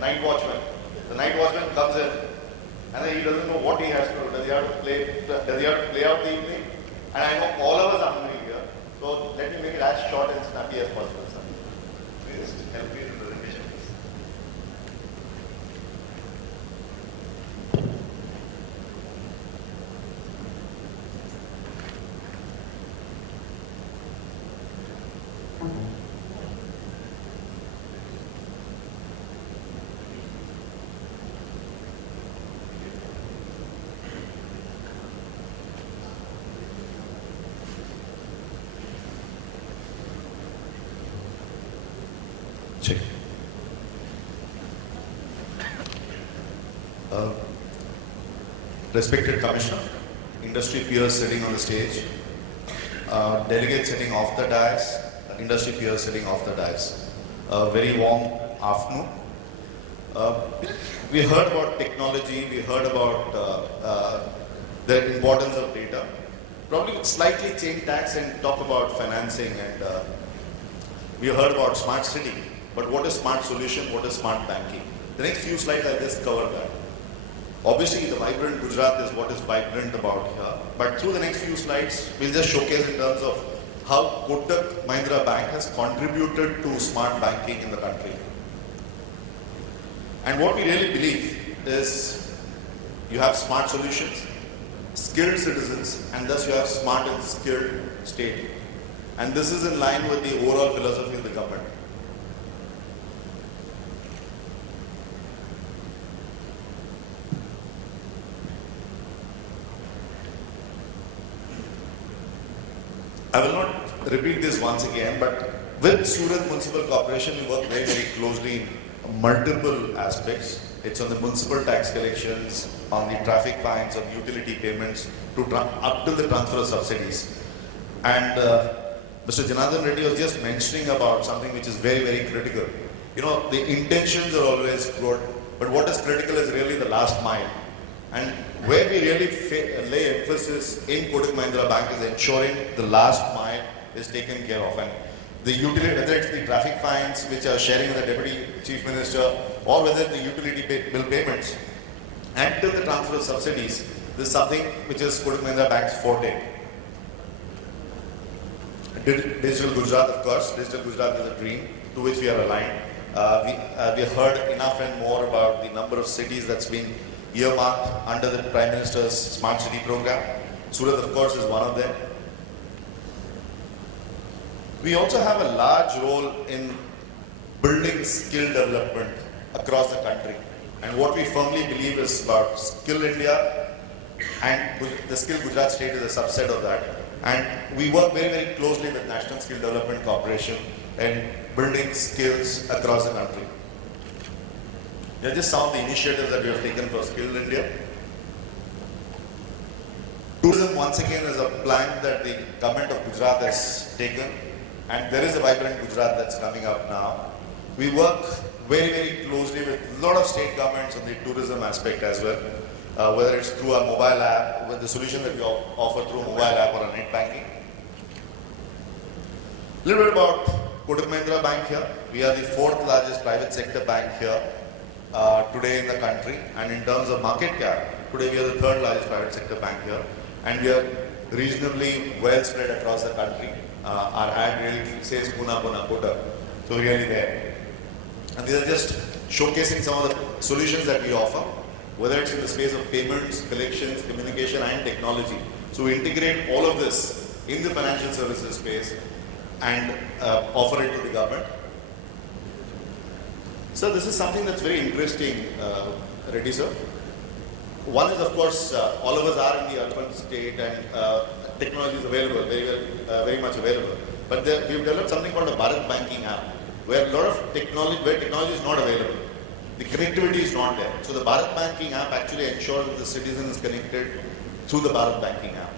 night watchman. The night watchman comes in and then he doesn't know what he has to do. Does he have to play out the evening? And I know all of us are hungry here. So let me make it as short and snappy as possible, sir. Please help me in the presentation, please. Check. Respected Commissioner, industry peers sitting on the stage, delegates sitting off the dais, industry peers sitting off the dais. Very warm afternoon. We heard about technology, we heard about the importance of data. Probably would slightly change tax and talk about financing, and we heard about smart city. But what is smart solution? What is smart banking? The next few slides I just covered that. Obviously, the vibrant Gujarat is what is vibrant about here. But through the next few slides, we'll just showcase in terms of how Kotak Mahindra Bank has contributed to smart banking in the country. And what we really believe is you have smart solutions, skilled citizens, and thus you have smart and skilled state. And this is in line with the overall philosophy of the government. I will not repeat this once again, but with Surat Municipal Corporation, we work very, very closely in multiple aspects. It's on the municipal tax collections, on the traffic fines, on utility payments, up to the transfer of subsidies. And Mr. Janardhan Reddy was just mentioning about something which is very, very critical. You know, the intentions are always good, but what is critical is really the last mile. And where we really lay emphasis in Kotak Mahindra Bank is ensuring the last mile is taken care of. And the utility, whether it's the traffic fines which are sharing with the Deputy Chief Minister, or whether the utility bill payments, until the transfer of subsidies, this is something which is Kotak Mahindra Bank's forte. Digital Gujarat, of course, Digital Gujarat is a dream to which we are aligned. We heard enough and more about the number of cities that's been earmarked under the Prime Minister's Smart City program. Surat, of course, is one of them. We also have a large role in building skill development across the country. And what we firmly believe is about Skill India, and the Skill Gujarat state is a subset of that. And we work very, very closely with National Skill Development Corporation in building skills across the country. These are just some of the initiatives that we have taken for Skill India. Tourism, once again, is a plan that the government of Gujarat has taken, and there is a vibrant Gujarat that's coming up now. We work very, very closely with a lot of state governments on the tourism aspect as well, whether it's through our mobile app, with the solution that we offer through mobile app or a net banking. A little bit about Kotak Mahindra Bank here. We are the 4th largest private sector bank here today in the country, and in terms of market cap, today we are the 3rd largest private sector bank here, and we are reasonably well spread across the country. Our ad really says Pune, Pune, Kotak, so really there. And these are just showcasing some of the solutions that we offer, whether it's in the space of payments, collections, communication, and technology. So we integrate all of this in the financial services space and offer it to the government. So this is something that's very interesting, Reddy sir. One is, of course, all of us are in the urban state, and technology is available, very much available. But we've developed something called a Bharat Banking App, where a lot of technology is not available. The connectivity is not there. So the Bharat Banking App actually ensures that the citizen is connected through the Bharat Banking App.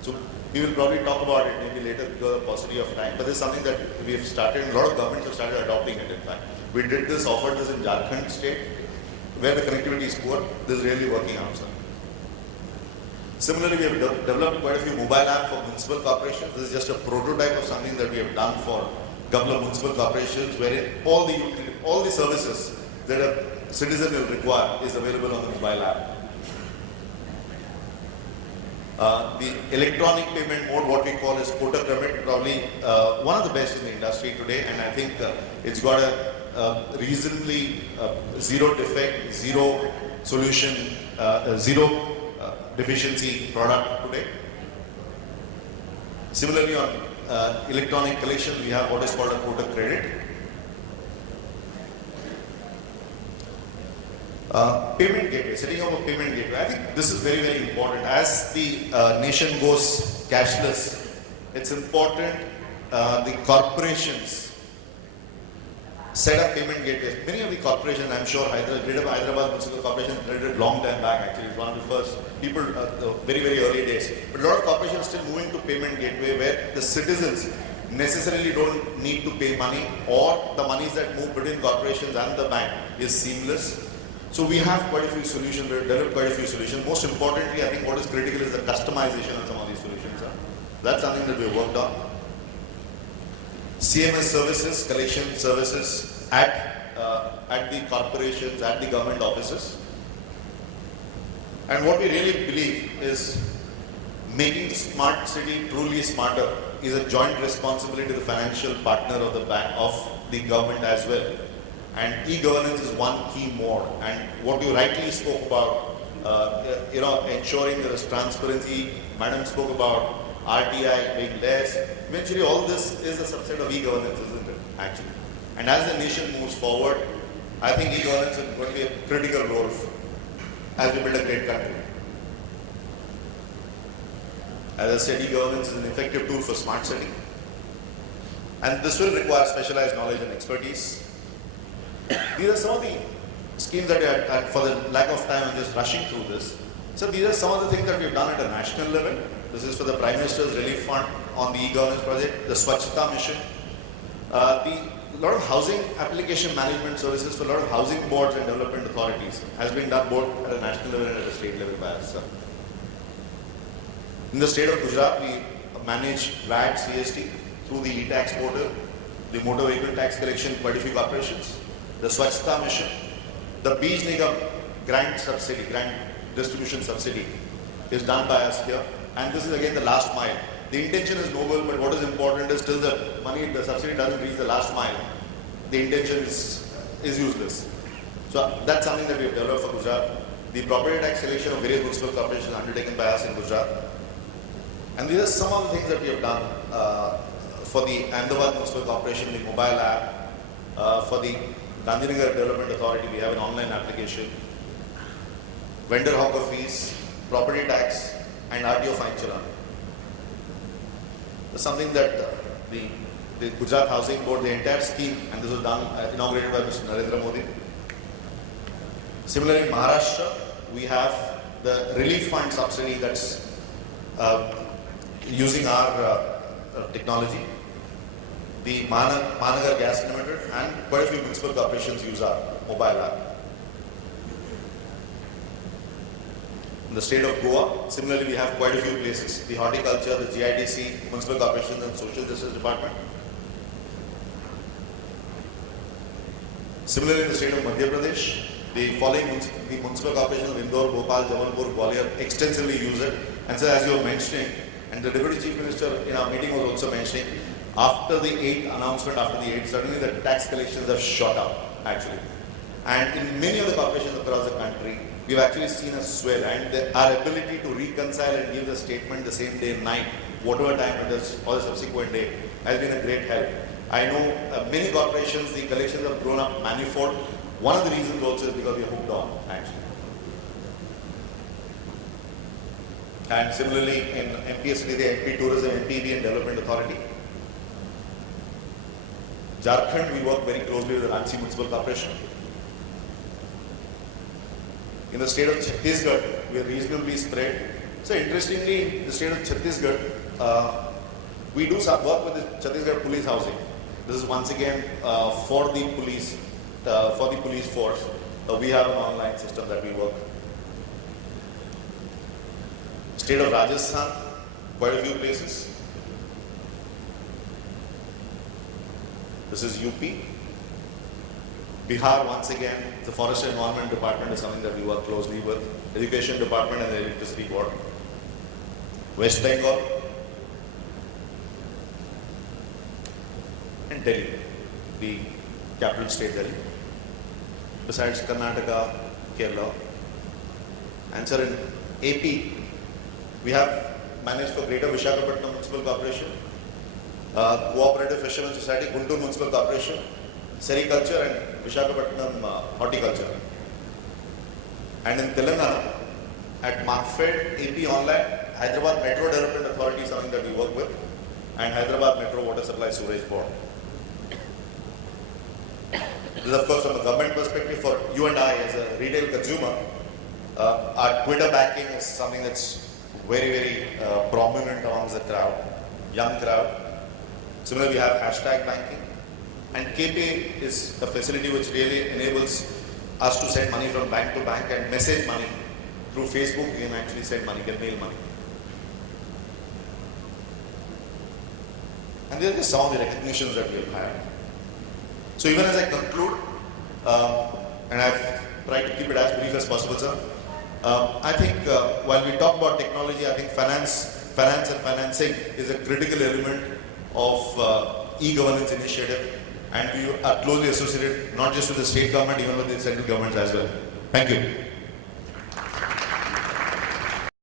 So we will probably talk about it maybe later because of paucity of time. But this is something that we have started, and a lot of governments have started adopting it, in fact. We did this, offered this in Jharkhand state, where the connectivity is poor. This is really working out, sir. Similarly, we have developed quite a few mobile apps for municipal corporations. This is just a prototype of something that we have done for a couple of municipal corporations, wherein all the services that a citizen will require is available on the mobile app. The electronic payment mode, what we call is Kotak Remit, probably one of the best in the industry today, and I think it's got a reasonably zero defect, zero solution, zero deficiency product today. Similarly, on electronic collection, we have what is called a Kotak Credit. Payment gateway, setting up a payment gateway. I think this is very, very important. As the nation goes cashless, it's important the corporations set up payment gateways. Many of the corporations, I'm sure, Hyderabad Municipal Corporation did it long time back. Actually, it's one of the first people, very, very early days. But a lot of corporations still moving to payment gateway where the citizens necessarily don't need to pay money, or the monies that move between corporations and the bank is seamless. So we have quite a few solutions, we've developed quite a few solutions. Most importantly, I think what is critical is the customization of some of these solutions. That's something that we've worked on. CMS services, collection services at the corporations, at the government offices. And what we really believe is making smart city truly smarter is a joint responsibility to the financial partner of the bank, of the government as well. And e-governance is one key mode. And what you rightly spoke about, ensuring there is transparency. Madam spoke about RTI being less. Eventually, all this is a subset of e-governance, isn't it? Actually, and as the nation moves forward, I think e-governance is going to be a critical role as we build a great country. As I said, e-governance is an effective tool for smart city, and this will require specialized knowledge and expertise. These are some of the schemes that and for the lack of time, I'm just rushing through this. So these are some of the things that we've done at a national level. This is for the Prime Minister's Relief Fund on the e-governance project, the Swachhata mission, a lot of housing application management services for a lot of housing boards and development authorities has been done both at a national level and at a state level by us. In the state of Gujarat, we manage VAT, CST through the e-tax portal, the motor vehicle tax collection, quite a few corporations, the Swachhata mission, the Beej Nigam grant subsidy, grant distribution subsidy is done by us here. And this is again the last mile. The intention is noble, but what is important is till the money, the subsidy doesn't reach the last mile, the intention is useless. So that's something that we have developed for Gujarat. The property tax collection of various municipal corporations undertaken by us in Gujarat. And these are some of the things that we have done for the Ahmedabad Municipal Corporation, the mobile app, for the Gandhinagar Development Authority, we have an online application, vendor hawker fees, property tax, and RTO fine challan. It's something that the Gujarat Housing Board, the entire scheme, and this was done, inaugurated by Mr. Narendra Modi. Similarly, in Maharashtra, we have the relief fund subsidy that's using our technology. The Mahanagar Gas Limited and quite a few municipal corporations use our mobile app. In the state of Goa, similarly, we have quite a few places. The horticulture, the GIDC, municipal corporations and social justice department. Similarly, in the state of Madhya Pradesh, the following the municipal corporations of Indore, Bhopal, Jabalpur, Gwalior extensively use it. And so, as you were mentioning, and the Deputy Chief Minister in our meeting was also mentioning, after the 8th announcement, after the 8th, suddenly the tax collections have shot up, actually. And in many of the corporations across the country, we've actually seen a swell, and our ability to reconcile and give the statement the same day, night, whatever time it is, or the subsequent day, has been a great help. I know many corporations, the collections have grown up manifold. One of the reasons also is because we are hooked on, actually. And similarly, in MPSD, the MP Tourism, MPB and Development Authority. Jharkhand, we work very closely with the Ranchi Municipal Corporation. In the state of Chhattisgarh, we are reasonably spread. So interestingly, in the state of Chhattisgarh, we do some work with the Chhattisgarh Police Housing. This is once again for the police force. We have an online system that we work. State of Rajasthan, quite a few places. This is UP. Bihar, once again, the Forest and Environment Department is something that we work closely with. Education Department and the Electricity Board. West Bengal and Delhi, the capital state Delhi. Besides Karnataka, Kerala. And sir, in AP, we have managed for Greater Visakhapatnam Municipal Corporation, Cooperative Fishermen Society, Guntur Municipal Corporation, Sericulture and Visakhapatnam Horticulture. And in Telangana, at Markfed, AP Online, Hyderabad Metro Development Authority is something that we work with, and Hyderabad Metro Water Supply Sewerage Board. This is of course from a government perspective. For you and I as a retail consumer, our Twitter banking is something that's very prominent amongst the crowd, young crowd. Similarly, we have hashtag banking, and KPay is a facility which really enables us to send money from bank to bank and message money through Facebook. You can actually send money, you can mail money. And there are just some of the recognitions that we have had. So even as I conclude, and I've tried to keep it as brief as possible, sir, I think while we talk about technology, I think finance and financing is a critical element of e-governance initiative, and we are closely associated not just with the state government, even with the central governments as well. Thank you.